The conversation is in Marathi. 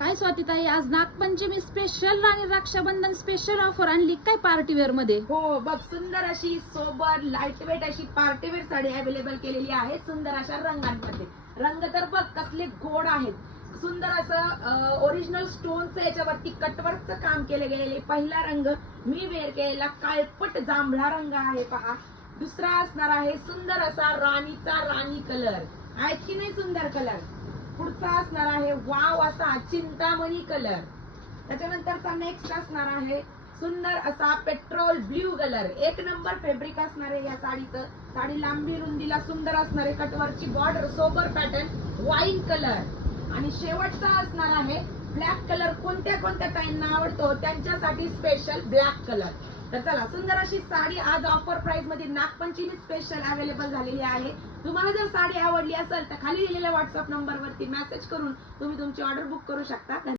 काय स्वातीताई, आज नागपंचमी स्पेशल आणि रक्षाबंधन स्पेशल ऑफर आणली काय पार्टी वेअर मध्ये? हो बघ, सुंदर अशी सोबर लाईट वेट अशी पार्टी वेअर साडी अवेलेबल केलेली आहे सुंदर अशा रंगांमध्ये. रंग तर बघ कसले गोड आहेत. सुंदर असं ओरिजिनल स्टोनचं याच्यावरती कटवर्कचं काम केले गेलेले. पहिला रंग मी वेअर केलेला काळपट जांभळा रंग आहे पहा. दुसरा असणार आहे सुंदर असा राणी कलर आहे की नाही, सुंदर कलर. पुढचा असणार आहे वाव असा चिंतामणी कलर. त्याच्यानंतरचा नेक्स्ट असणार आहे सुंदर असा पेट्रोल ब्ल्यू कलर. एक नंबर फॅब्रिक असणार आहे या साडीचं. साडी लांबी रुंदीला सुंदर असणार आहे. कटवरची border sober pattern wine colour. आणि शेवटचा असणार आहे ब्लॅक कलर. कोणत्या ताईंना आवडतो त्यांच्यासाठी स्पेशल ब्लॅक कलर. तर चला, सुंदर अशी साडी आज ऑफर प्राइस मध्ये नागपंचमी स्पेशल अवेलेबल झालेली आहे. तुम्हाला जर साडी आवडली असेल तर खाली दिलेल्या व्हॉट्सअप नंबरवरती मेसेज करून तुम्ही तुमची ऑर्डर बुक करू शकता.